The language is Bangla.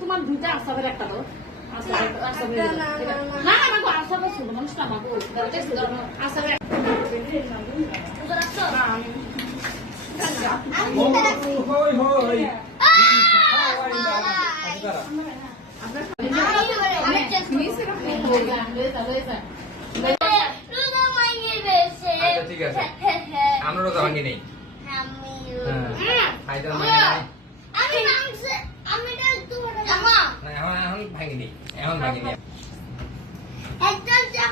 তোমার দুইটা আসামের একটা দাও না আমাকে আসামে শুনো মানুষটা আমাকে আসামের ঠিক আছে আমরা রোজা ভাঙি নেই এখন ভাঙিনি এখন ভাঙিনি